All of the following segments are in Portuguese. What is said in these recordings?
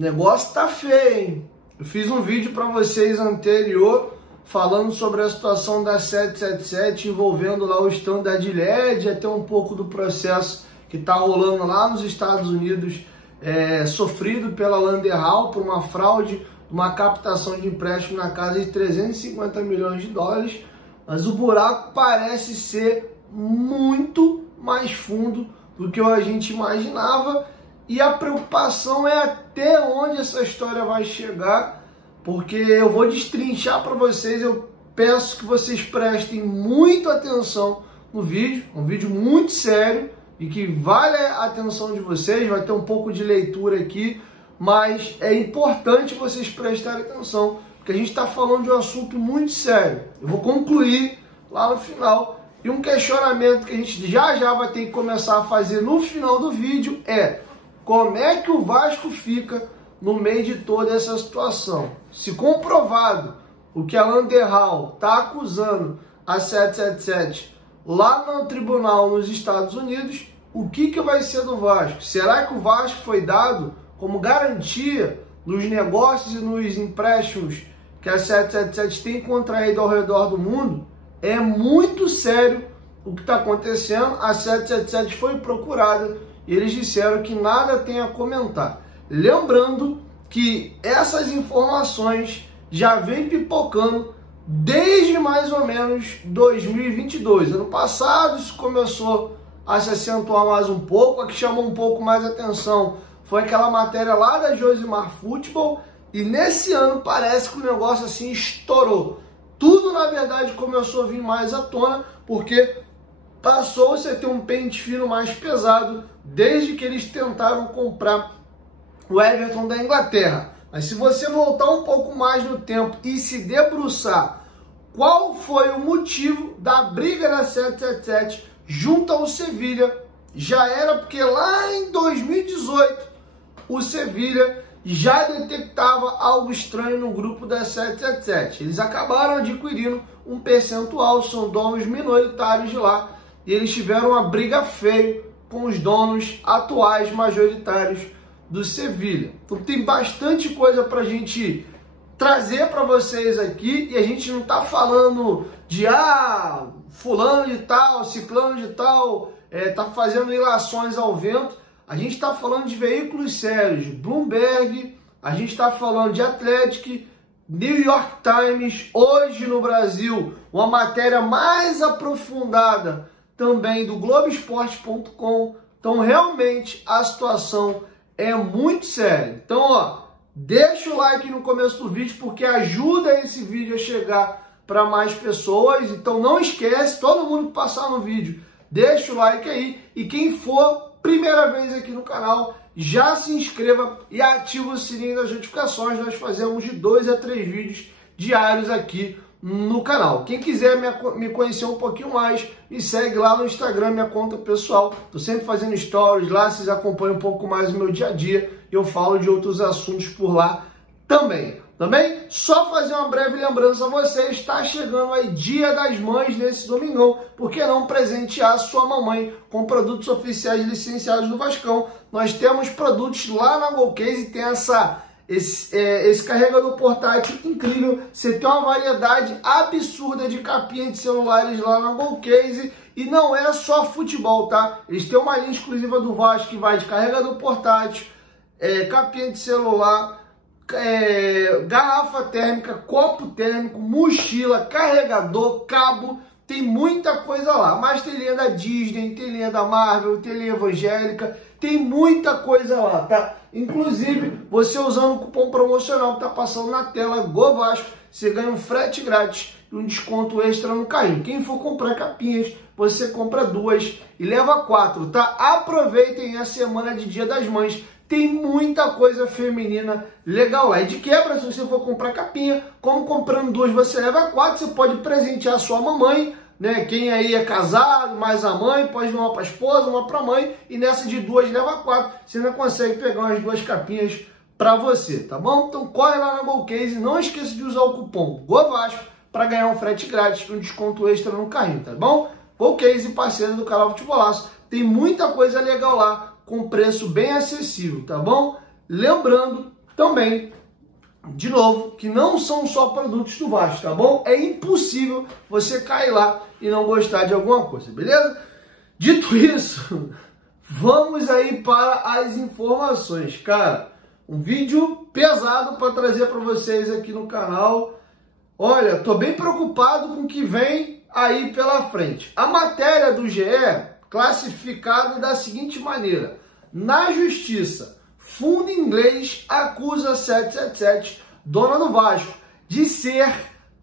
O negócio tá feio, hein? Eu fiz um vídeo para vocês anterior falando sobre a situação da 777 envolvendo lá o Standard LED, até um pouco do processo que tá rolando lá nos Estados Unidos, sofrido pela Landerhall por uma fraude, uma captação de empréstimo na casa de 350 milhões de dólares, mas o buraco parece ser muito mais fundo do que a gente imaginava, e a preocupação é até onde essa história vai chegar, porque eu vou destrinchar para vocês. Eu peço que vocês prestem muita atenção no vídeo, um vídeo muito sério e que vale a atenção de vocês. Vai ter um pouco de leitura aqui, mas é importante vocês prestarem atenção, porque a gente está falando de um assunto muito sério. Eu vou concluir lá no final, e um questionamento que a gente já vai ter que começar a fazer no final do vídeo é: como é que o Vasco fica no meio de toda essa situação? Se comprovado o que a Landerhall está acusando a 777 lá no tribunal nos Estados Unidos, o que vai ser do Vasco? Será que o Vasco foi dado como garantia nos negócios e nos empréstimos que a 777 tem contraído ao redor do mundo? É muito sério o que está acontecendo. A 777 foi procurada e eles disseram que nada tem a comentar. Lembrando que essas informações já vem pipocando desde mais ou menos 2022. Ano passado isso começou a se acentuar mais um pouco. A que chamou um pouco mais atenção foi aquela matéria lá da Josimar Futebol, e nesse ano parece que o negócio assim estourou. Tudo, na verdade, começou a vir mais à tona, porque passou-se a ter um pente fino mais pesado desde que eles tentaram comprar o Everton da Inglaterra. Mas se você voltar um pouco mais no tempo e se debruçar, qual foi o motivo da briga da 777 junto ao Sevilha? Já era porque lá em 2018 o Sevilha já detectava algo estranho no grupo da 777. Eles acabaram adquirindo um percentual, são donos minoritários de lá, e eles tiveram uma briga feia com os donos atuais majoritários do Sevilha. Então tem bastante coisa para a gente trazer para vocês aqui, e a gente não está falando de fulano de tal, ciclano de tal, tá fazendo ilações ao vento. A gente está falando de veículos sérios, Bloomberg, a gente está falando de Athletic, New York Times, hoje no Brasil, uma matéria mais aprofundada também do Globoesporte.com. Então, realmente, a situação é muito séria. Então, deixa o like no começo do vídeo, porque ajuda esse vídeo a chegar para mais pessoas. Então, não esquece, todo mundo que passar no vídeo, deixa o like aí. E quem for primeira vez aqui no canal, já se inscreva e ativa o sininho das notificações. Nós fazemos de 2 a 3 vídeos diários aqui no canal. Quem quiser me conhecer um pouquinho mais, me segue lá no Instagram, minha conta pessoal. Tô sempre fazendo stories lá, vocês acompanham um pouco mais o meu dia a dia. Eu falo de outros assuntos por lá também. Também, só fazer uma breve lembrança a você, está chegando aí Dia das Mães nesse domingão. Por que não presentear sua mamãe com produtos oficiais licenciados do Vascão? Nós temos produtos lá na Golcase, tem esse carregador portátil incrível. Você tem uma variedade absurda de capinha de celulares lá na Golcase. E não é só futebol, tá? Eles têm uma linha exclusiva do Vasco que vai de carregador portátil, capinha de celular, garrafa térmica, copo térmico, mochila, carregador, cabo. Tem muita coisa lá, mas tem linha da Disney, tem linha da Marvel, tem linha evangélica, tem muita coisa lá, tá? Inclusive, você usando o cupom promocional que tá passando na tela, GOVASCO, você ganha um frete grátis e um desconto extra no carrinho. Quem for comprar capinhas, você compra 2 e leva 4, tá? Aproveitem a semana de Dia das Mães. Tem muita coisa feminina legal lá. E de quebra, se você for comprar capinha, como comprando 2 você leva 4, você pode presentear a sua mamãe, né? Quem aí é casado, mais a mãe, pode dar uma para a esposa, uma para a mãe, e nessa de 2 leva 4, você ainda consegue pegar umas 2 capinhas para você, tá bom? Então corre lá na Golcase, não esqueça de usar o cupom GOVASCO para ganhar um frete grátis e um desconto extra no carrinho, tá bom? Golcase, parceiro do canal Futebolaço, tem muita coisa legal lá, com preço bem acessível, tá bom? Lembrando também, de novo, que não são só produtos do Vasco, tá bom? É impossível você cair lá e não gostar de alguma coisa, beleza? Dito isso, vamos aí para as informações. Cara, um vídeo pesado para trazer para vocês aqui no canal. Olha, tô bem preocupado com o que vem aí pela frente. A matéria do GE classificada da seguinte maneira: na justiça, fundo inglês acusa 777, dona do Vasco, de ser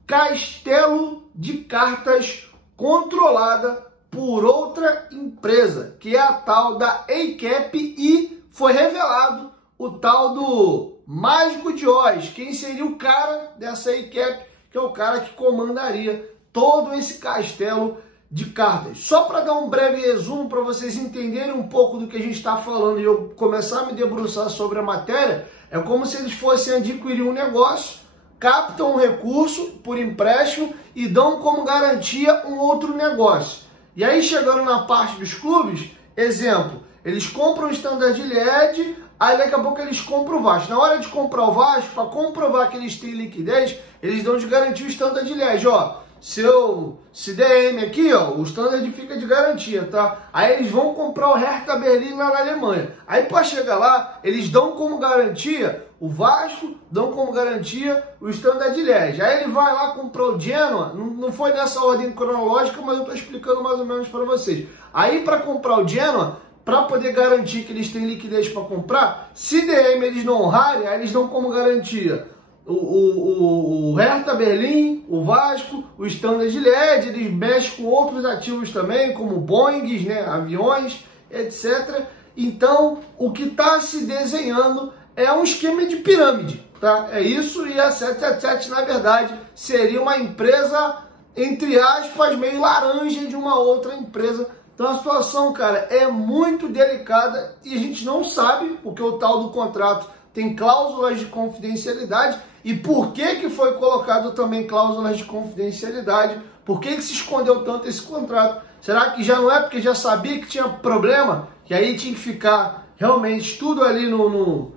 castelo de cartas controlada por outra empresa, que é a tal da ACAP, e foi revelado o tal do Mágico de Oz, quem seria o cara dessa ACAP, que é o cara que comandaria todo esse castelo de cartas. Só para dar um breve resumo, para vocês entenderem um pouco do que a gente está falando e eu começar a me debruçar sobre a matéria, é como se eles fossem adquirir um negócio, captam um recurso por empréstimo e dão como garantia um outro negócio. E aí, chegando na parte dos clubes, exemplo, eles compram o Standard Liège, aí daqui a pouco eles compram o Vasco. Na hora de comprar o Vasco, para comprovar que eles têm liquidez, eles dão de garantia o Standard Liège, ó. Seu CDM aqui, ó, o Standard fica de garantia, tá? Aí eles vão comprar o Hertha Berlim lá na Alemanha. Aí para chegar lá, eles dão como garantia o Vasco, dão como garantia o Standard Liège. Aí ele vai lá comprar o Genoa, não foi nessa ordem cronológica, mas eu tô explicando mais ou menos para vocês. Aí para comprar o Genoa, para poder garantir que eles têm liquidez para comprar, se DM eles não honrarem, aí eles dão como garantia o Hertha Berlim, o Vasco, o Standard Liège. Eles mexem com outros ativos também, como Boeings, né, aviões, etc. Então, o que está se desenhando é um esquema de pirâmide, tá? É isso, e a 777, na verdade, seria uma empresa, entre aspas, meio laranja de uma outra empresa. Então a situação, cara, é muito delicada e a gente não sabe, porque o tal do contrato tem cláusulas de confidencialidade. E por que foi colocado também cláusulas de confidencialidade? Por que se escondeu tanto esse contrato? Será que já não é porque já sabia que tinha problema? Que aí tinha que ficar realmente tudo ali no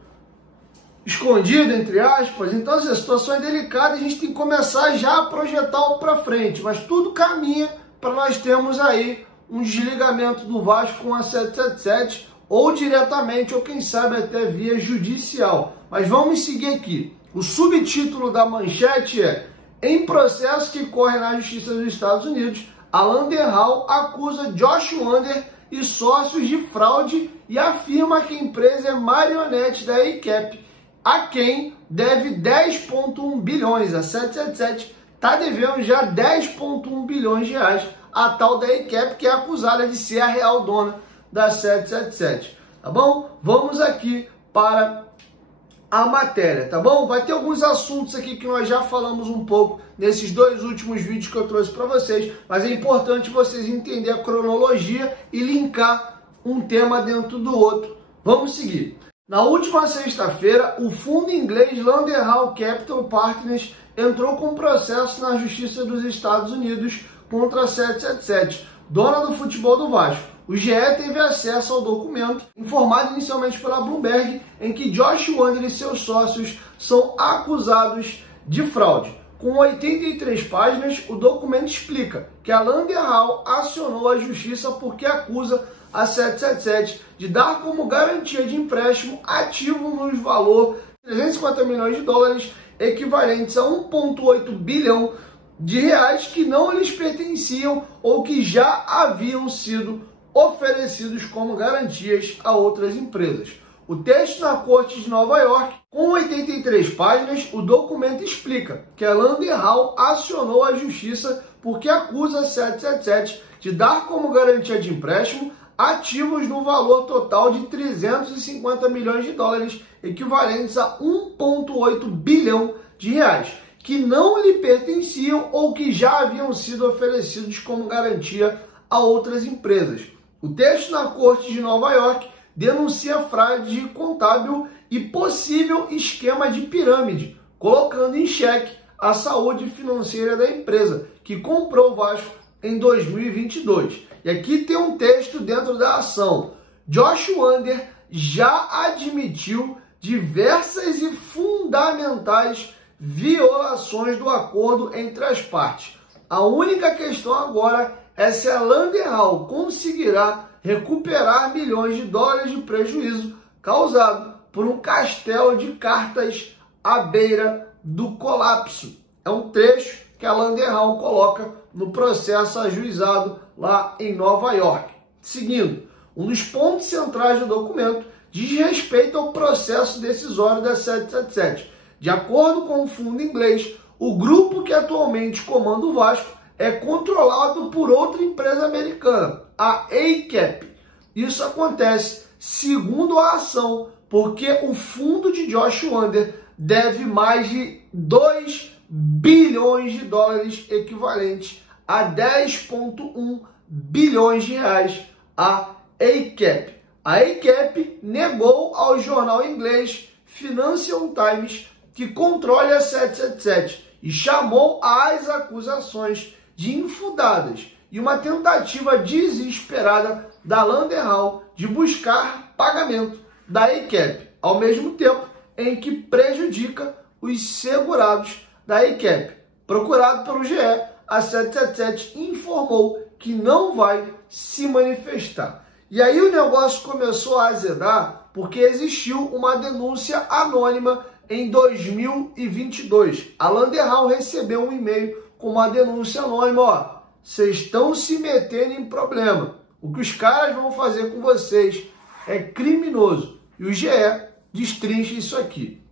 escondido, entre aspas. Então, assim, a situação é delicada e a gente tem que começar já a projetar para frente. Mas tudo caminha para nós termos aí um desligamento do Vasco com a 777, ou diretamente, ou quem sabe até via judicial. Mas vamos seguir aqui. O subtítulo da manchete é: em processo que corre na Justiça dos Estados Unidos, Alan Derhal acusa Josh Wander e sócios de fraude e afirma que a empresa é marionete da ACAP, a quem deve 10,1 bilhões. A 777 está devendo já 10,1 bilhões de reais a tal da ACAP, que é acusada de ser a real dona da 777. Tá bom? Vamos aqui para a matéria, tá bom? Vai ter alguns assuntos aqui que nós já falamos um pouco nesses dois últimos vídeos que eu trouxe para vocês, mas é importante vocês entenderem a cronologia e linkar um tema dentro do outro. Vamos seguir. Na última sexta-feira, o fundo inglês Landerhall Capital Partners entrou com processo na Justiça dos Estados Unidos contra a 777, dona do futebol do Vasco. O GE teve acesso ao documento, informado inicialmente pela Bloomberg, em que Josh Wander e seus sócios são acusados de fraude. Com 83 páginas, o documento explica que a Landerhall acionou a justiça porque acusa a 777 de dar como garantia de empréstimo ativo no valor de 350 milhões de dólares, equivalentes a 1,8 bilhão de reais, que não lhes pertenciam ou que já haviam sido oferecidos como garantias a outras empresas. O texto na Corte de Nova York, com 83 páginas, o documento explica que a Landerhall acionou a justiça porque acusa a 777 de dar como garantia de empréstimo ativos no valor total de 350 milhões de dólares, equivalentes a 1,8 bilhão de reais, que não lhe pertenciam ou que já haviam sido oferecidos como garantia a outras empresas. O texto na Corte de Nova York denuncia fraude contábil e possível esquema de pirâmide, colocando em xeque a saúde financeira da empresa, que comprou o Vasco em 2022. E aqui tem um texto dentro da ação. Josh Wander já admitiu diversas e fundamentais violações do acordo entre as partes. A única questão agora é se a Landerhall conseguirá recuperar milhões de dólares de prejuízo causado por um castelo de cartas à beira do colapso. É um trecho que a Landerhall coloca no processo ajuizado lá em Nova York. Seguindo, um dos pontos centrais do documento diz respeito ao processo decisório da 777. De acordo com o fundo inglês, o grupo que atualmente comanda o Vasco é controlado por outra empresa americana, a ACAP. Isso acontece, segundo a ação, porque o fundo de Josh Wander deve mais de 2 bilhões de dólares, equivalentes a 10,1 bilhões de reais à ACAP. A ACAP negou ao jornal inglês Financial Times que controle a 777 e chamou as acusações de infundadas e uma tentativa desesperada da Landerhall de buscar pagamento da ACAP, ao mesmo tempo em que prejudica os segurados da ACAP. Procurado pelo GE, a 777 informou que não vai se manifestar. E aí o negócio começou a azedar porque existiu uma denúncia anônima em 2022. A Landerhall recebeu um e-mail com uma denúncia anônima, ó, vocês estão se metendo em problema. O que os caras vão fazer com vocês é criminoso. E o GE destrincha isso aqui.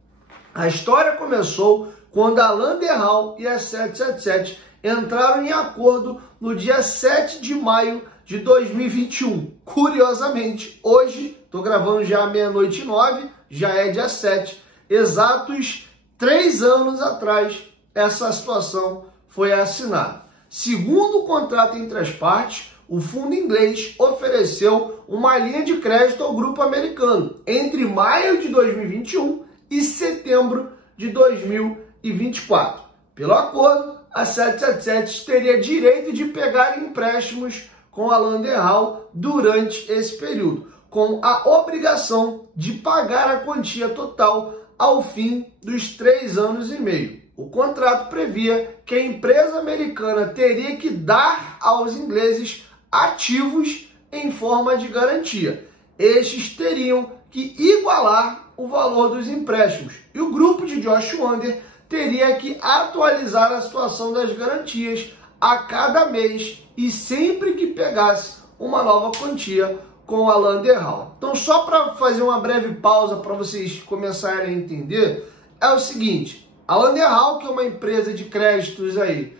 A história começou quando a Landerhall e a 777 entraram em acordo no dia 7 de maio de 2021. Curiosamente, hoje, estou gravando já meia-noite e 9, já é dia 7, exatos 3 anos atrás, essa situação foi assinada. Segundo o contrato entre as partes, o fundo inglês ofereceu uma linha de crédito ao grupo americano entre maio de 2021 e setembro de 2024. Pelo acordo, a 777 teria direito de pegar empréstimos com a Landerhall durante esse período, com a obrigação de pagar a quantia total ao fim dos 3 anos e meio. O contrato previa que a empresa americana teria que dar aos ingleses ativos em forma de garantia. Estes teriam que igualar o valor dos empréstimos e o grupo de Josh Wander teria que atualizar a situação das garantias a cada mês e sempre que pegasse uma nova quantia com a Landerhall. Então, só para fazer uma breve pausa para vocês começarem a entender, é o seguinte: a Landerhall, que é uma empresa de créditos aí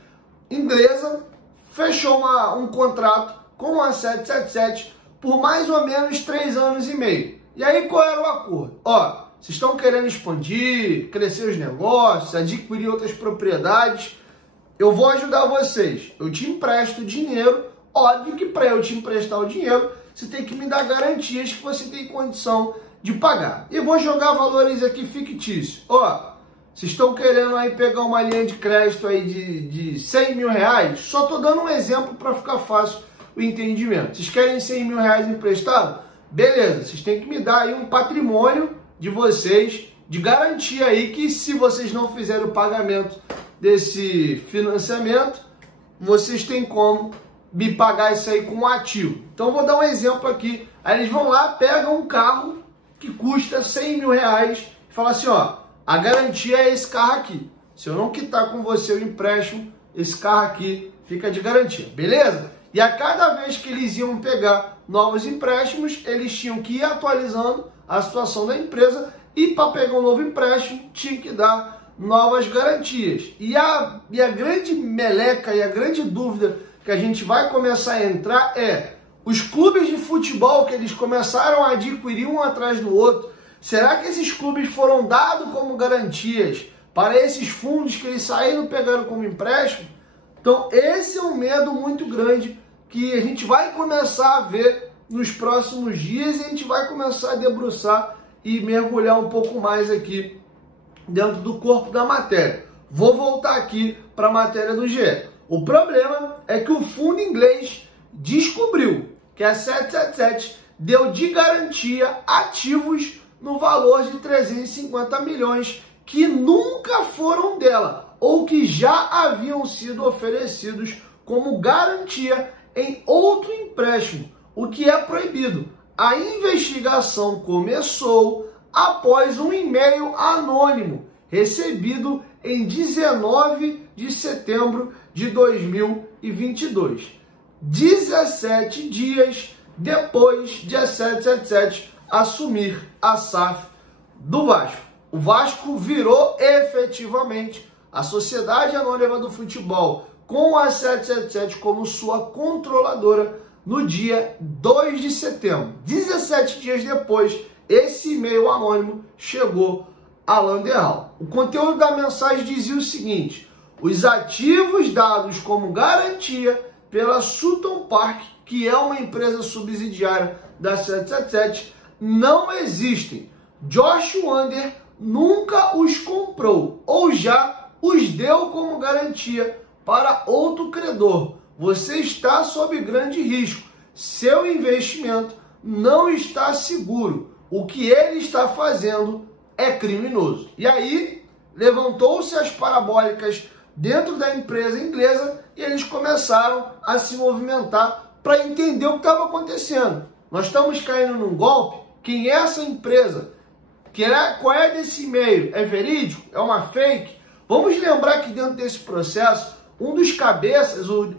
inglesa, fechou um contrato com a 777 por mais ou menos 3 anos e meio. E aí, qual era o acordo? Ó, vocês estão querendo expandir, crescer os negócios, adquirir outras propriedades, eu vou ajudar vocês. Eu te empresto dinheiro, óbvio que para eu te emprestar o dinheiro, você tem que me dar garantias que você tem condição de pagar. E vou jogar valores aqui fictícios. Ó, vocês estão querendo aí pegar uma linha de crédito aí de 100 mil reais? Só estou dando um exemplo para ficar fácil o entendimento. Vocês querem 100 mil reais emprestado? Beleza, vocês têm que me dar aí um patrimônio de vocês, de garantia aí que se vocês não fizerem o pagamento desse financiamento, vocês têm como me pagar isso aí com um ativo. Então, vou dar um exemplo aqui. Aí eles vão lá, pegam um carro que custa 100 mil reais e falam assim, ó, a garantia é esse carro aqui. Se eu não quitar com você o empréstimo, esse carro aqui fica de garantia, beleza? E a cada vez que eles iam pegar novos empréstimos, eles tinham que ir atualizando a situação da empresa e para pegar um novo empréstimo, tinha que dar novas garantias. E a grande meleca e a grande dúvida que a gente vai começar a entrar é os clubes de futebol que eles começaram a adquirir um atrás do outro. Será que esses clubes foram dados como garantias para esses fundos que eles saíram pegando como empréstimo? Então esse é um medo muito grande que a gente vai começar a ver nos próximos dias e a gente vai começar a debruçar e mergulhar um pouco mais aqui dentro do corpo da matéria. Vou voltar aqui para a matéria do GE. O problema é que o fundo inglês descobriu que a 777 deu de garantia ativos no valor de 350 milhões que nunca foram dela ou que já haviam sido oferecidos como garantia em outro empréstimo, o que é proibido. A investigação começou após um e-mail anônimo recebido em 19 de setembro de 2022, 17 dias depois de a 777 assumir a SAF do Vasco. O Vasco virou efetivamente a Sociedade Anônima do Futebol com a 777 como sua controladora no dia 2 de setembro. 17 dias depois, esse e-mail anônimo chegou a Landerhal. O conteúdo da mensagem dizia o seguinte: os ativos dados como garantia pela Sutton Park, que é uma empresa subsidiária da 777, não existem. Josh Wander nunca os comprou ou já os deu como garantia para outro credor. Você está sob grande risco. Seu investimento não está seguro. O que ele está fazendo é criminoso. E aí, levantou-se as parabólicas dentro da empresa inglesa e eles começaram a se movimentar para entender o que estava acontecendo. Nós estamos caindo num golpe? Quem é essa empresa? Qual é desse e-mail? É verídico? É uma fake? Vamos lembrar que dentro desse processo, um dos cabeças, o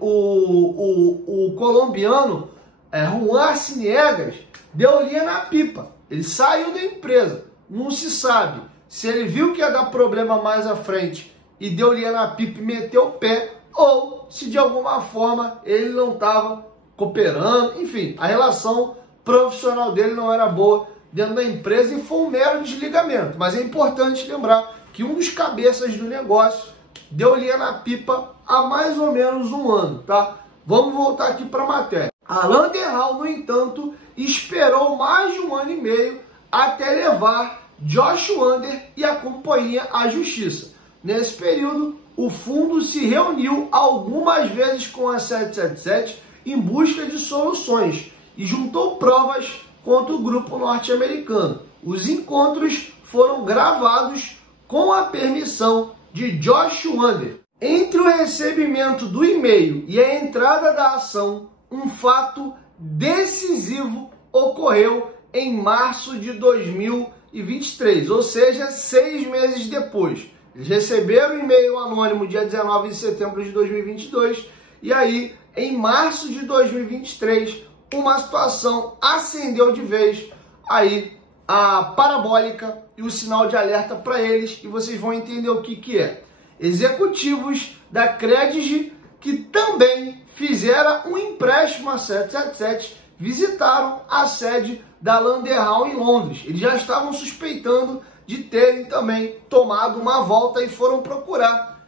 colombiano Juan Arciniegas, deu linha na pipa. Ele saiu da empresa. Não se sabe se ele viu que ia dar problema mais à frente e deu linha na pipa e meteu o pé, ou se de alguma forma ele não estava cooperando. Enfim, a relação profissional dele não era boa dentro da empresa e foi um mero desligamento. Mas é importante lembrar que um dos cabeças do negócio deu linha na pipa há mais ou menos um ano, tá? Vamos voltar aqui para a matéria. A Landerhal, no entanto, esperou mais de um ano e meio até levar Josh Wander e a companhia à justiça. Nesse período, o fundo se reuniu algumas vezes com a 777 em busca de soluções e juntou provas contra o grupo norte-americano. Os encontros foram gravados com a permissão de Josh Wander. Entre o recebimento do e-mail e a entrada da ação, um fato decisivo ocorreu em março de 2023, ou seja, 6 meses depois. Eles receberam o e-mail anônimo dia 19 de setembro de 2022 e aí, em março de 2023, uma situação acendeu de vez aí a parabólica e o sinal de alerta para eles, e vocês vão entender o que é. Executivos da Credigy, que também fizeram um empréstimo a 777, visitaram a sede da Landerhal em Londres. Eles já estavam suspeitando de terem também tomado uma volta e foram procurar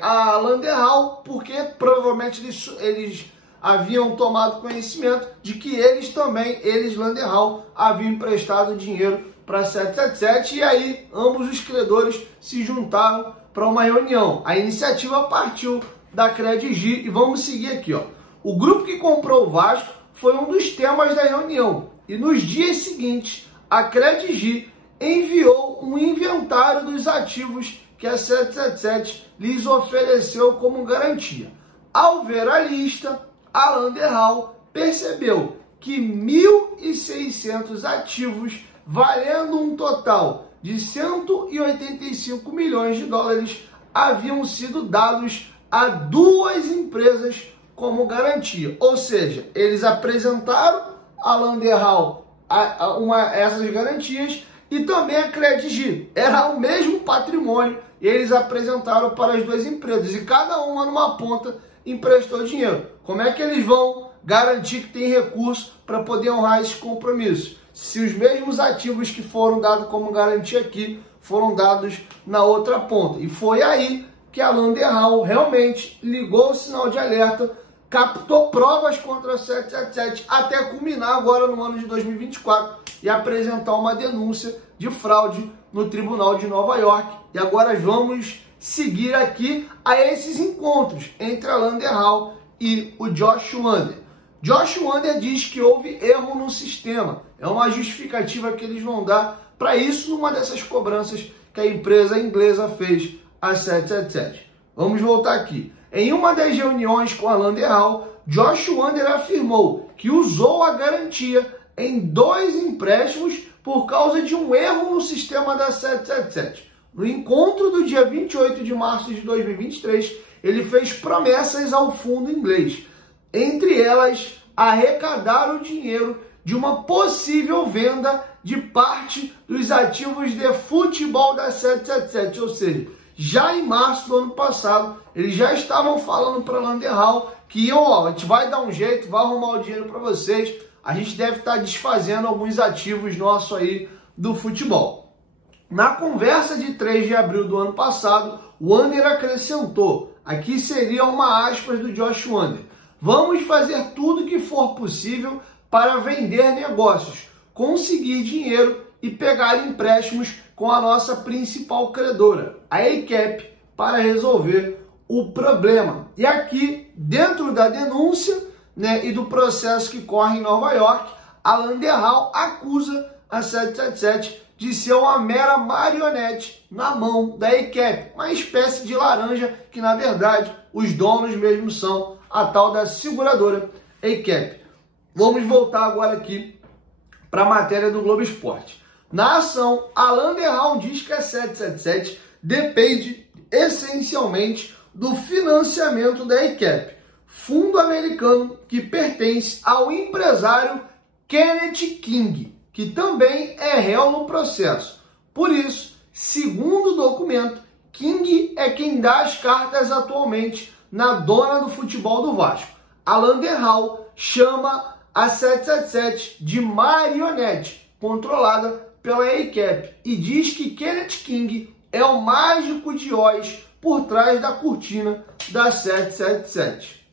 a Landerhal, porque provavelmente eles haviam tomado conhecimento de que eles Landerhal, haviam emprestado dinheiro para 777, e aí ambos os credores se juntaram para uma reunião. A iniciativa partiu da Credigy e vamos seguir aqui, ó. O grupo que comprou o Vasco foi um dos temas da reunião e nos dias seguintes a Credigy enviou um inventário dos ativos que a 777 lhes ofereceu como garantia. Ao ver a lista, a Landerhal percebeu que 1.600 ativos, valendo um total de 185 milhões de dólares, haviam sido dados a 2 empresas como garantia. Ou seja, eles apresentaram a Landerhal essas garantias e também a Credigy. Era o mesmo patrimônio e eles apresentaram para as 2 empresas e cada uma numa ponta emprestou dinheiro. Como é que eles vão garantir que tem recurso para poder honrar esses compromissos, se os mesmos ativos que foram dados como garantia aqui foram dados na outra ponta? E foi aí que a Landerhal realmente ligou o sinal de alerta, captou provas contra a 777, até culminar agora no ano de 2024 e apresentar uma denúncia de fraude no Tribunal de Nova York. E agora vamos seguir aqui a esses encontros entre a Landerhal e o Josh Wander. Josh Wander diz que houve erro no sistema. É uma justificativa que eles vão dar para isso numa dessas cobranças que a empresa inglesa fez a 777. Vamos voltar aqui. Em uma das reuniões com a Landerhall, Josh Wander afirmou que usou a garantia em 2 empréstimos por causa de um erro no sistema da 777. No encontro do dia 28 de março de 2023, ele fez promessas ao fundo inglês, entre elas arrecadar o dinheiro de uma possível venda de parte dos ativos de futebol da 777, ou seja, já em março do ano passado, eles já estavam falando para a Landerhall que a gente vai dar um jeito, vai arrumar o dinheiro para vocês, a gente deve estar desfazendo alguns ativos nossos aí do futebol. Na conversa de 3 de abril do ano passado, o Wander acrescentou, aqui seria uma aspas do Josh Wander, vamos fazer tudo que for possível para vender negócios, conseguir dinheiro e pegar empréstimos com a nossa principal credora, a ACAP, para resolver o problema. E aqui, dentro da denúncia, e do processo que corre em Nova York, a Landerhall acusa a 777 de ser uma mera marionete na mão da ACAP, uma espécie de laranja que, na verdade, os donos mesmo são a tal da seguradora ACAP. Vamos voltar agora aqui para a matéria do Globo Esporte. Na ação, a Landerhall diz que a 777 depende essencialmente do financiamento da ACAP, fundo americano que pertence ao empresário Kenneth King, que também é réu no processo. Por isso, segundo o documento, King é quem dá as cartas atualmente na dona do futebol do Vasco. A Landerhall chama a 777 de marionete, controlada pela ACAP, e diz que Kenneth King é o mágico de Oz por trás da cortina da 777.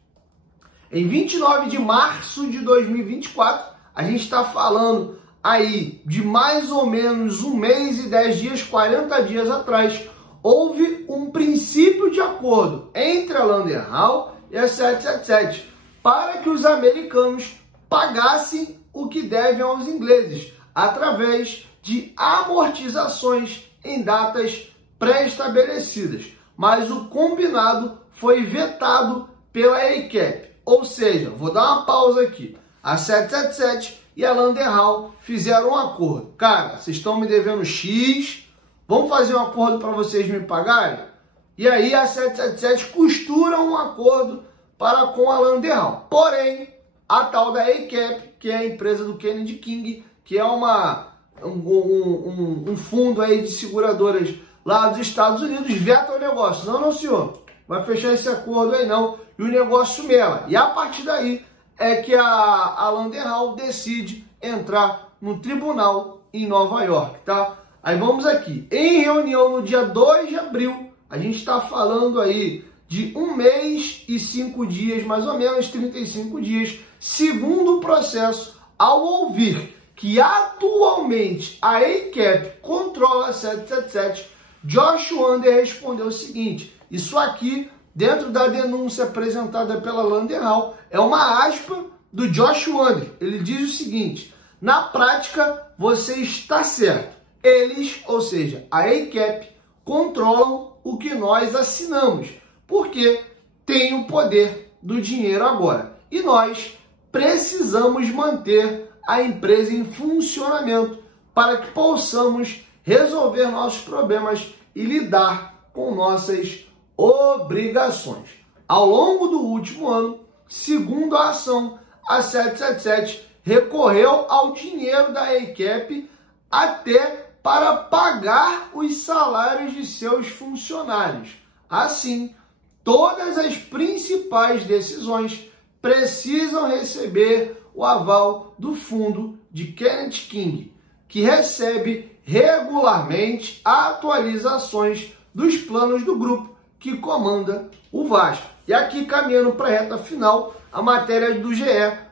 Em 29 de março de 2024, a gente está falando aí de mais ou menos 1 mês e 10 dias, 40 dias atrás, houve um princípio de acordo entre a Landerhall e a 777 para que os americanos pagassem o que devem aos ingleses, através de amortizações em datas pré-estabelecidas. Mas o combinado foi vetado pela ACAP. Ou seja, vou dar uma pausa aqui. A 777 e a Landerhall fizeram um acordo. Cara, vocês estão me devendo X, vamos fazer um acordo para vocês me pagarem? E aí a 777 costura um acordo para com a Landerhall. Porém, a tal da ACAP, que é a empresa do Kenneth King, que é um fundo aí de seguradoras lá dos Estados Unidos, veta o negócio. Não, senhor, vai fechar esse acordo aí não, e o negócio mela. E a partir daí é que a Landerhall decide entrar no tribunal em Nova York, tá? Aí vamos aqui. Em reunião no dia 2 de abril, a gente está falando aí de 1 mês e 5 dias, mais ou menos 35 dias, segundo o processo, ao ouvir que atualmente a ACAP controla a 777, Josh Wander respondeu o seguinte, isso aqui, dentro da denúncia apresentada pela Landerhall, é uma aspa do Josh Wander. Ele diz o seguinte, na prática, você está certo. Eles, ou seja, a ACAP, controlam o que nós assinamos, porque tem o poder do dinheiro agora. E nós precisamos manter a empresa em funcionamento para que possamos resolver nossos problemas e lidar com nossas obrigações. Ao longo do último ano, segundo a ação, a 777 recorreu ao dinheiro da ACAP até para pagar os salários de seus funcionários. Assim, todas as principais decisões precisam receber o aval do fundo de Kenneth King, que recebe regularmente atualizações dos planos do grupo que comanda o Vasco. E aqui, caminhando para a reta final, a matéria do GE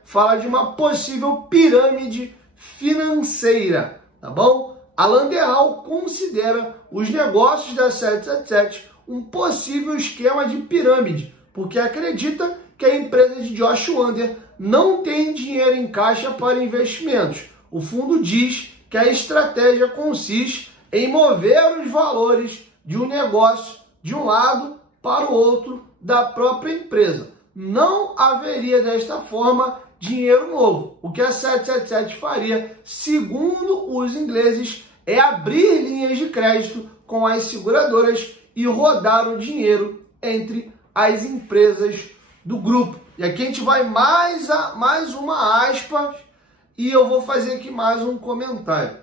fala de uma possível pirâmide financeira, tá bom? A Landerhall considera os negócios da 777 um possível esquema de pirâmide, porque acredita que a empresa de Josh Wander não tem dinheiro em caixa para investimentos. O fundo diz que a estratégia consiste em mover os valores de um negócio de um lado para o outro da própria empresa. Não haveria desta forma dinheiro novo. O que a 777 faria, segundo os ingleses, é abrir linhas de crédito com as seguradoras e rodar o dinheiro entre as empresas do grupo. E aqui a gente vai mais uma aspa e eu vou fazer aqui mais um comentário.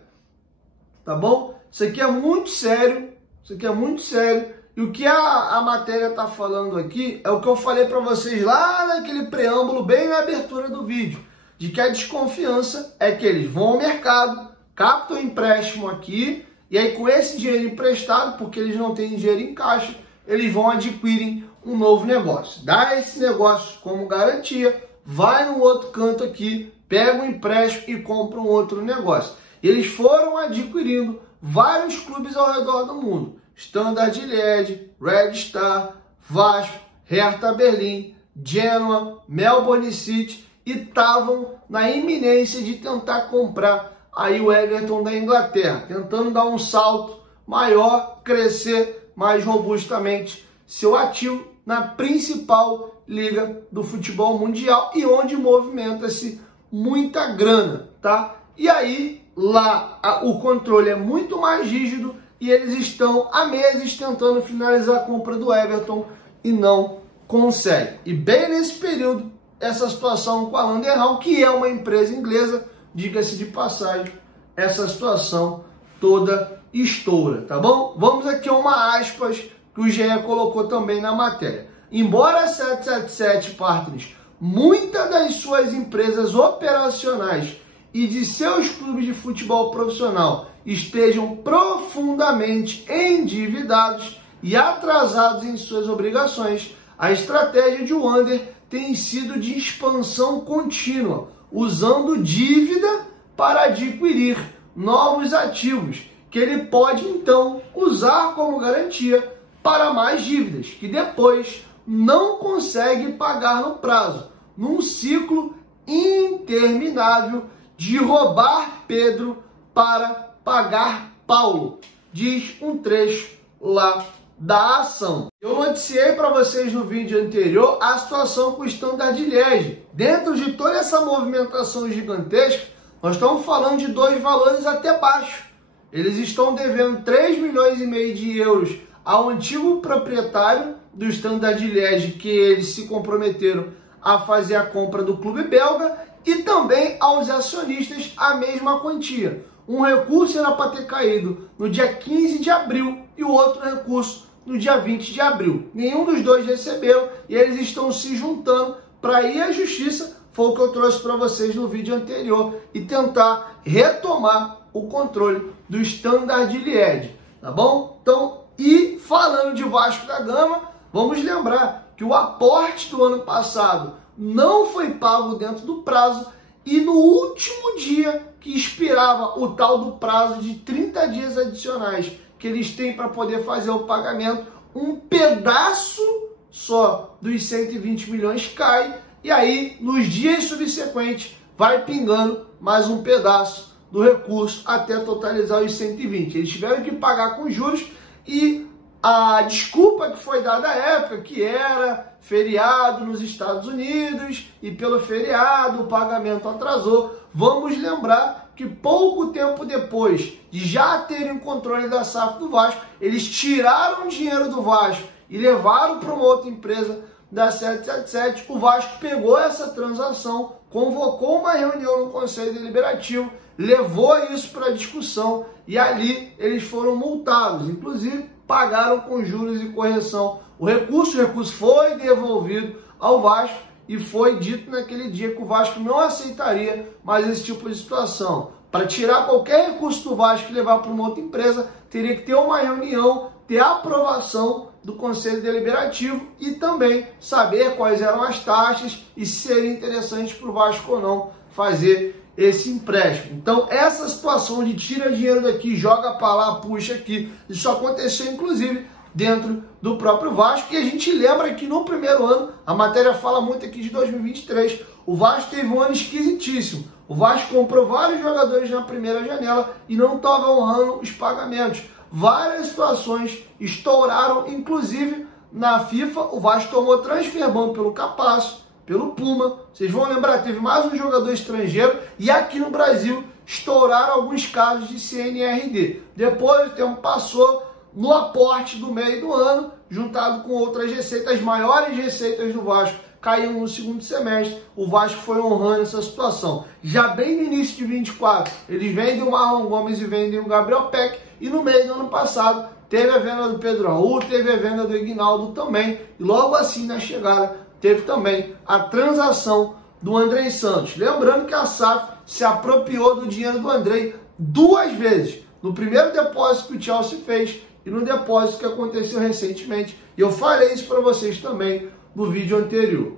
Tá bom? Isso aqui é muito sério. Isso aqui é muito sério. E o que a matéria está falando aqui é o que eu falei para vocês lá naquele preâmbulo, bem na abertura do vídeo, de que a desconfiança é que eles vão ao mercado, captam o empréstimo aqui, e aí com esse dinheiro emprestado, porque eles não têm dinheiro em caixa, eles vão adquirir um novo negócio. Dá esse negócio como garantia, vai no outro canto aqui, pega um empréstimo e compra um outro negócio. Eles foram adquirindo vários clubes ao redor do mundo. Standard Liège, Red Star, Vasco, Hertha Berlim, Genoa, Melbourne City e estavam na iminência de tentar comprar aí o Everton da Inglaterra, tentando dar um salto maior, crescer mais robustamente seu ativo na principal liga do futebol mundial e onde movimenta-se muita grana, tá? E aí lá o controle é muito mais rígido e eles estão há meses tentando finalizar a compra do Everton e não conseguem. E bem nesse período, essa situação com a Landerham, que é uma empresa inglesa, diga-se de passagem, essa situação toda estoura, tá bom? Vamos aqui a uma aspas que o GE colocou também na matéria. Embora a 777 Partners, muitas das suas empresas operacionais e de seus clubes de futebol profissional estejam profundamente endividados e atrasados em suas obrigações, a estratégia de Wander tem sido de expansão contínua, usando dívida para adquirir novos ativos, que ele pode então usar como garantia para mais dívidas, que depois não consegue pagar no prazo, num ciclo interminável de roubar Pedro para pagar Paulo, diz um trecho lá da ação. Eu noticiei para vocês no vídeo anterior a situação com o Standard Liège. Dentro de toda essa movimentação gigantesca, nós estamos falando de dois valores até baixo. Eles estão devendo 3,5 milhões de euros ao antigo proprietário do Standard Liège, que eles se comprometeram a fazer a compra do clube belga, e também aos acionistas a mesma quantia. Um recurso era para ter caído no dia 15 de abril e o outro recurso no dia 20 de abril. Nenhum dos dois receberam e eles estão se juntando para ir à justiça, foi o que eu trouxe para vocês no vídeo anterior, e tentar retomar o controle do Standard Liège, tá bom? Então, e falando de Vasco da Gama, vamos lembrar que o aporte do ano passado não foi pago dentro do prazo e no último dia que expirava o tal do prazo de 30 dias adicionais que eles têm para poder fazer o pagamento, um pedaço só dos 120 milhões cai, e aí nos dias subsequentes vai pingando mais um pedaço do recurso até totalizar os 120. Eles tiveram que pagar com juros e a desculpa que foi dada à época, que era feriado nos Estados Unidos e pelo feriado o pagamento atrasou. Vamos lembrar que pouco tempo depois de já terem o controle da SAF do Vasco, eles tiraram o dinheiro do Vasco e levaram para uma outra empresa da 777. O Vasco pegou essa transação, convocou uma reunião no Conselho Deliberativo, levou isso para discussão e ali eles foram multados, inclusive pagaram com juros e correção o recurso foi devolvido ao Vasco e foi dito naquele dia que o Vasco não aceitaria mais esse tipo de situação. Para tirar qualquer recurso do Vasco e levar para uma outra empresa, teria que ter uma reunião, ter a aprovação do Conselho Deliberativo e também saber quais eram as taxas e se seria interessante para o Vasco ou não fazer esse empréstimo. Então, essa situação de tira dinheiro daqui, joga para lá, puxa aqui, isso aconteceu inclusive dentro do próprio Vasco. E a gente lembra que no primeiro ano, a matéria fala muito aqui de 2023, o Vasco teve um ano esquisitíssimo. O Vasco comprou vários jogadores na primeira janela e não estava honrando os pagamentos. Várias situações estouraram, inclusive na FIFA, o Vasco tomou transfer ban pelo Capasso, pelo Puma. Vocês vão lembrar, teve mais um jogador estrangeiro e aqui no Brasil estouraram alguns casos de CNRD. Depois o tempo passou, no aporte do meio do ano, juntado com outras receitas, as maiores receitas do Vasco caíram no segundo semestre, o Vasco foi honrando essa situação. Já bem no início de 24, eles vendem o Marlon Gomes e vendem o Gabriel Peck, e no meio do ano passado teve a venda do Pedro Raul, teve a venda do Ignaldo também, e logo assim na chegada teve também a transação do Andrei Santos. Lembrando que a SAF se apropriou do dinheiro do Andrei 2 vezes, no primeiro depósito que o Chelsea fez e no depósito que aconteceu recentemente. E eu falei isso para vocês também no vídeo anterior.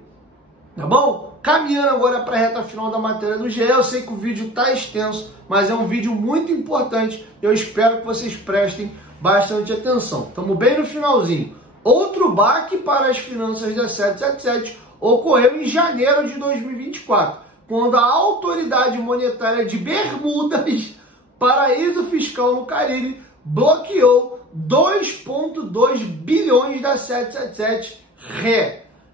Tá bom? Caminhando agora para a reta final da matéria do GE, eu sei que o vídeo está extenso, mas é um vídeo muito importante. Eu espero que vocês prestem bastante atenção. Estamos bem no finalzinho. Outro baque para as finanças da 777 ocorreu em janeiro de 2024, quando a autoridade monetária de Bermudas, paraíso fiscal no Caribe, bloqueou 2,2 bilhões da 777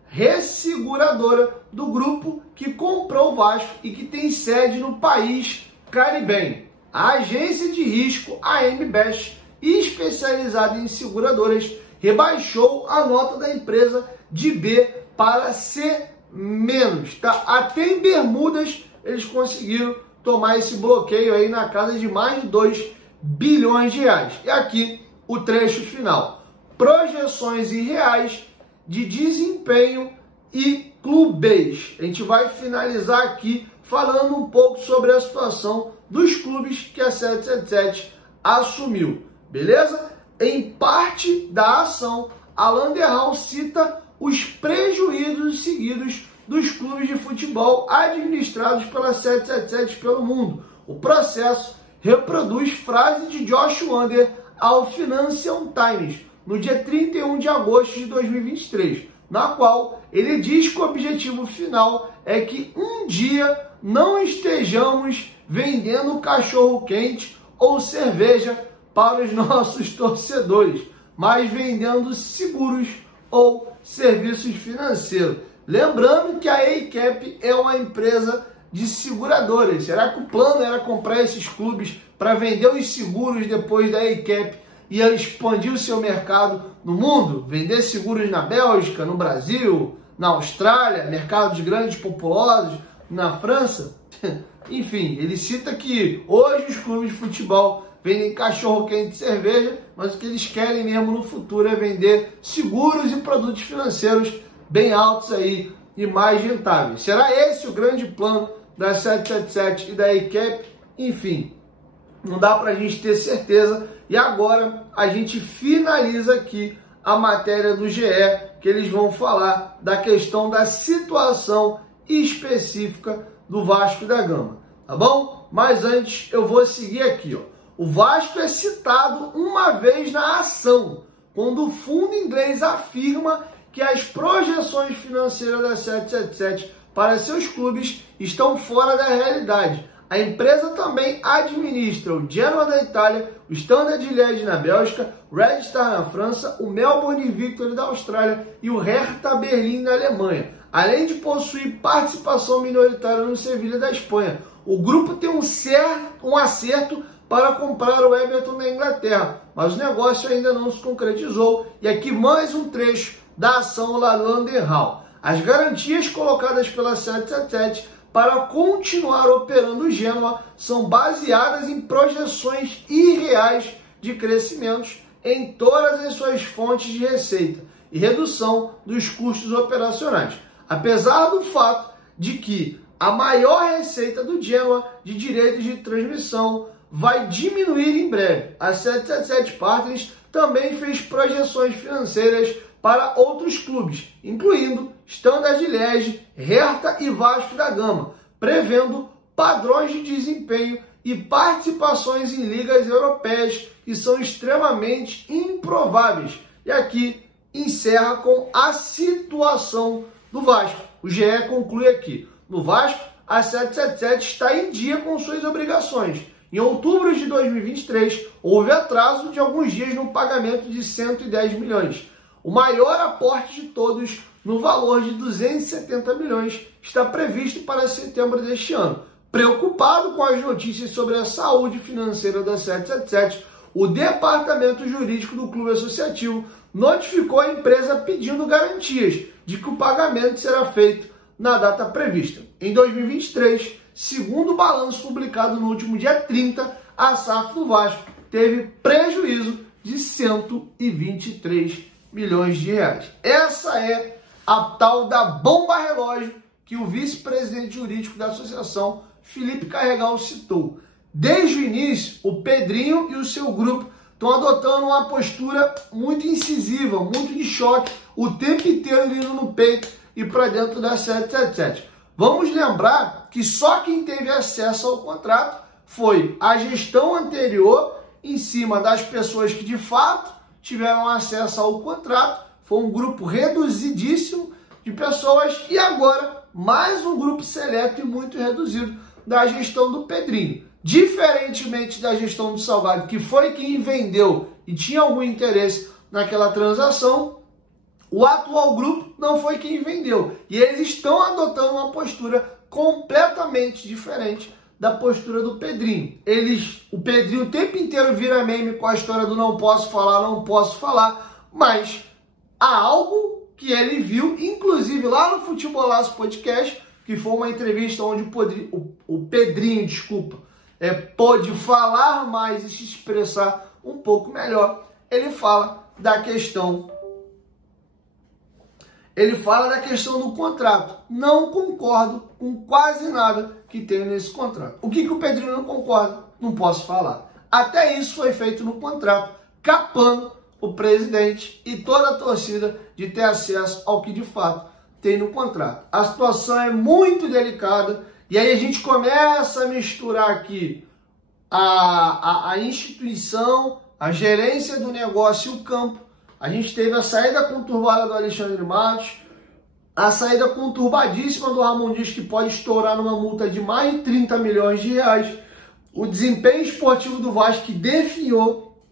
resseguradora do grupo que comprou o Vasco e que tem sede no país caribenho. A agência de risco, a AM-Best, especializada em seguradoras, rebaixou a nota da empresa de B para C-, tá? Até em Bermudas eles conseguiram tomar esse bloqueio aí na casa de mais de 2 bilhões de reais. E aqui o trecho final. Projeções em reais de desempenho e clubes. A gente vai finalizar aqui falando um pouco sobre a situação dos clubes que a 777 assumiu. Beleza? Em parte da ação, Alain Derral cita os prejuízos seguidos dos clubes de futebol administrados pela 777 pelo mundo. O processo reproduz frase de Josh Wander ao Financial Times, no dia 31 de agosto de 2023, na qual ele diz que o objetivo final é que um dia não estejamos vendendo cachorro-quente ou cerveja para os nossos torcedores, mas vendendo seguros ou serviços financeiros. Lembrando que a ACAP é uma empresa de seguradoras. Será que o plano era comprar esses clubes para vender os seguros depois da ACAP e ela expandir o seu mercado no mundo? Vender seguros na Bélgica, no Brasil, na Austrália, mercados grandes, populosos, na França? Enfim, ele cita que hoje os clubes de futebol vendem cachorro-quente e cerveja, mas o que eles querem mesmo no futuro é vender seguros e produtos financeiros bem altos aí e mais rentáveis. Será esse o grande plano da 777 e da ACAP? Enfim, não dá para a gente ter certeza. E agora a gente finaliza aqui a matéria do GE, que eles vão falar da questão da situação específica do Vasco da Gama, tá bom? Mas antes eu vou seguir aqui, ó. O Vasco é citado uma vez na ação, quando o fundo inglês afirma que as projeções financeiras da 777 para seus clubes estão fora da realidade. A empresa também administra o Genoa da Itália, o Standard Liège na Bélgica, o Red Star na França, o Melbourne Victory da Austrália e o Hertha Berlim na Alemanha, além de possuir participação minoritária no Sevilha da Espanha. O grupo tem um acerto para comprar o Everton na Inglaterra, mas o negócio ainda não se concretizou. E aqui mais um trecho da ação Alain Derral. As garantias colocadas pela 777 para continuar operando o Genoa são baseadas em projeções irreais de crescimentos em todas as suas fontes de receita e redução dos custos operacionais, apesar do fato de que a maior receita do Genoa de direitos de transmissão vai diminuir em breve. A 777 Partners também fez projeções financeiras para outros clubes, incluindo Standard Liège, Hertha e Vasco da Gama, prevendo padrões de desempenho e participações em ligas europeias que são extremamente improváveis, E aqui encerra com a situação do Vasco. O GE conclui aqui: no Vasco, a 777 está em dia com suas obrigações. Em outubro de 2023, houve atraso de alguns dias no pagamento de 110 milhões. O maior aporte de todos, no valor de 270 milhões, está previsto para setembro deste ano. Preocupado com as notícias sobre a saúde financeira da 777, o departamento jurídico do clube associativo notificou a empresa pedindo garantias de que o pagamento será feito na data prevista. Em 2023, segundo o balanço publicado no último dia 30, a SAF do Vasco teve prejuízo de 123 milhões de reais. Essa é a tal da bomba relógio que o vice-presidente jurídico da associação, Felipe Carregal, citou. Desde o início, o Pedrinho e o seu grupo estão adotando uma postura muito incisiva, muito de choque, o tempo inteiro indo no peito e para dentro da 777. Vamos lembrar que só quem teve acesso ao contrato foi a gestão anterior, em cima das pessoas que de fato tiveram acesso ao contrato. Foi um grupo reduzidíssimo de pessoas e agora mais um grupo seleto e muito reduzido da gestão do Pedrinho. Diferentemente da gestão do Salgado, que foi quem vendeu e tinha algum interesse naquela transação, o atual grupo não foi quem vendeu. E eles estão adotando uma postura completamente diferente da postura do Pedrinho. O Pedrinho o tempo inteiro vira meme com a história do não posso falar, mas há algo que ele viu, inclusive lá no Futebolaço Podcast, que foi uma entrevista onde o Pedrinho, pôde falar mais e se expressar um pouco melhor. Ele fala da questão do contrato. Não concordo com quase nada que tem nesse contrato. O que o Pedrinho não concorda? Não posso falar. Até isso foi feito no contrato, capando o presidente e toda a torcida de ter acesso ao que de fato tem no contrato. A situação é muito delicada e aí a gente começa a misturar aqui a instituição, a gerência do negócio e o campo. A gente teve a saída conturbada do Alexandre Matos, a saída conturbadíssima do Ramon Dias, que pode estourar numa multa de mais de 30 milhões de reais. O desempenho esportivo do Vasco que definhou.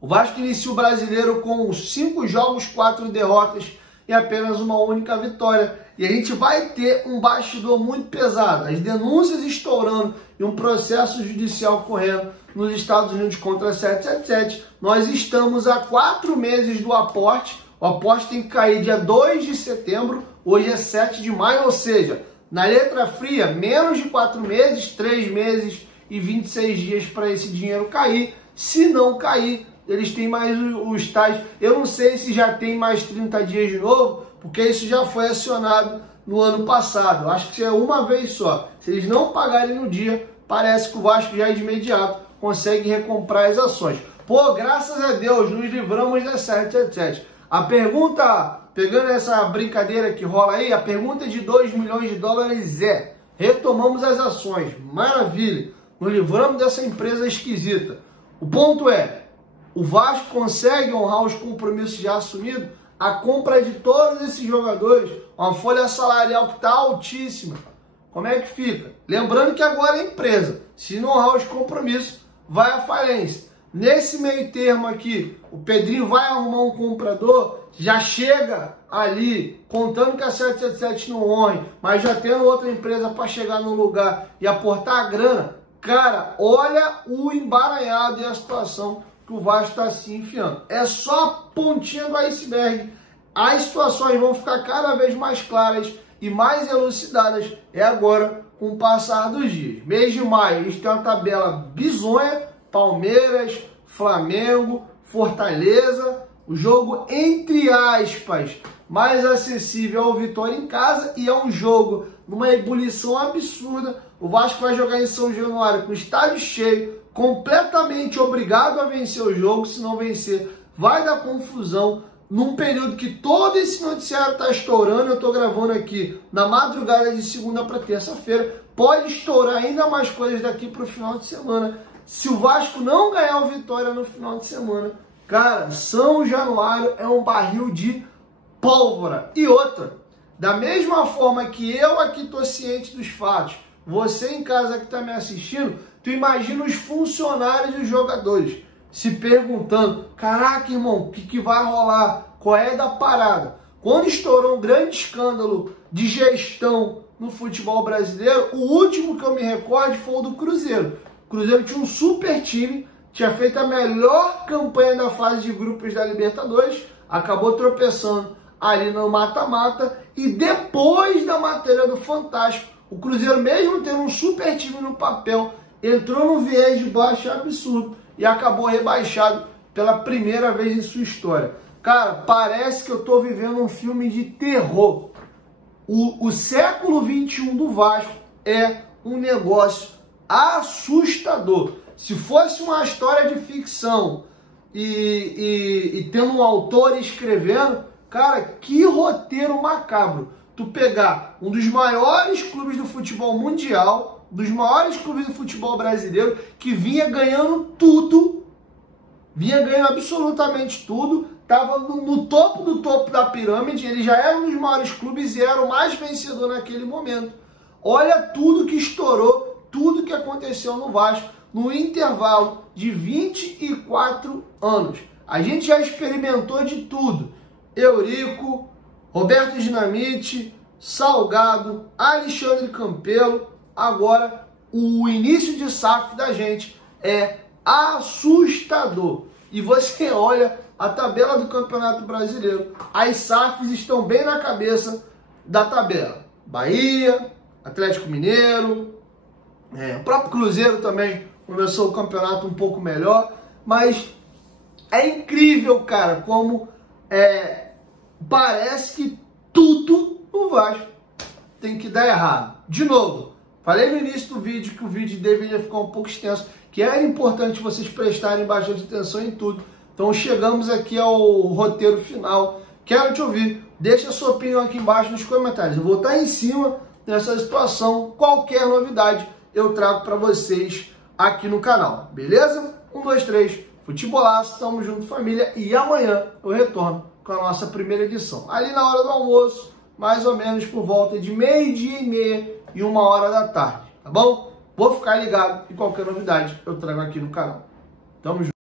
O Vasco inicia o brasileiro com 5 jogos, 4 derrotas e apenas uma única vitória. E a gente vai ter um bastidor muito pesado. As denúncias estourando e um processo judicial correndo nos Estados Unidos contra a 777. Nós estamos há 4 meses do aporte. O aporte tem que cair dia 2 de setembro. Hoje é 7 de maio, ou seja, na letra fria, menos de 4 meses, 3 meses e 26 dias para esse dinheiro cair. Se não cair, eles têm mais os tais. Eu não sei se já tem mais 30 dias de novo, porque isso já foi acionado no ano passado. Eu acho que é uma vez só. Se eles não pagarem no dia, parece que o Vasco já de imediato consegue recomprar as ações. Pô, graças a Deus, nos livramos da 777. A pergunta, pegando essa brincadeira que rola aí, a pergunta de 2 milhões de dólares é: retomamos as ações, maravilha, nos livramos dessa empresa esquisita. O ponto é, o Vasco consegue honrar os compromissos já assumidos? A compra de todos esses jogadores, uma folha salarial que está altíssima, como é que fica? Lembrando que agora é empresa, se não honrar os compromissos, vai à falência. Nesse meio termo aqui, o Pedrinho vai arrumar um comprador, já chega ali, contando que a 777 não honre, mas já tendo outra empresa para chegar no lugar e aportar a grana. Cara, olha o embaralhado e a situação que o Vasco está se enfiando. É só a pontinha do iceberg. As situações vão ficar cada vez mais claras e mais elucidadas agora com o passar dos dias. Mês de maio, a gente tem uma tabela bizonha: Palmeiras, Flamengo, Fortaleza, o jogo, entre aspas, mais acessível ao Vitória em casa, e é um jogo numa ebulição absurda. O Vasco vai jogar em São Januário com o estádio cheio, completamente obrigado a vencer o jogo. Se não vencer, vai dar confusão, num período que todo esse noticiário está estourando. Eu estou gravando aqui na madrugada de segunda para terça-feira. Pode estourar ainda mais coisas daqui para o final de semana. Se o Vasco não ganhar o Vitória no final de semana, Cara, São Januário é um barril de pólvora. E outra, da mesma forma que eu aqui tô ciente dos fatos, você em casa que tá me assistindo, tu imagina os funcionários e os jogadores se perguntando, caraca, irmão, o que vai rolar? Qual é da parada? Quando estourou um grande escândalo de gestão no futebol brasileiro, o último que eu me recordo foi o do Cruzeiro. O Cruzeiro tinha um super time, tinha feito a melhor campanha da fase de grupos da Libertadores, acabou tropeçando ali no mata-mata, e depois da matéria do Fantástico, o Cruzeiro, mesmo tendo um super time no papel, entrou no viés de baixo absurdo e acabou rebaixado pela primeira vez em sua história. Cara, parece que eu tô vivendo um filme de terror. O século XXI do Vasco é um negócio assustador. Se fosse uma história de ficção e tendo um autor escrevendo, cara, que roteiro macabro. Tu pegar um dos maiores clubes do futebol mundial, dos maiores clubes do futebol brasileiro, que vinha ganhando tudo, vinha ganhando absolutamente tudo, estava no topo do topo da pirâmide, ele já era um dos maiores clubes e era o mais vencedor naquele momento. Olha tudo que estourou, tudo que aconteceu no Vasco no intervalo de 24 anos. A gente já experimentou de tudo. Eurico, Roberto Dinamite, Salgado, Alexandre Campelo. Agora, o início de SAF da gente é assustador. E você olha a tabela do Campeonato Brasileiro, as SAFs estão bem na cabeça da tabela. Bahia, Atlético Mineiro, o próprio Cruzeiro também começou o campeonato um pouco melhor, mas é incrível, cara, como parece que tudo no Vasco tem que dar errado. De novo, falei no início do vídeo que o vídeo deveria ficar um pouco extenso, que era importante vocês prestarem bastante atenção em tudo. Então chegamos aqui ao roteiro final. Quero te ouvir. Deixa a sua opinião aqui embaixo nos comentários. Eu vou estar em cima dessa situação. Qualquer novidade eu trago para vocês aqui no canal. Beleza? 1, 2, 3. Futebolaço. Tamo junto, família. E amanhã eu retorno com a nossa primeira edição. Ali na hora do almoço, mais ou menos por volta de 12h30 e 1h da tarde. Tá bom? Vou ficar ligado e qualquer novidade eu trago aqui no canal. Tamo junto.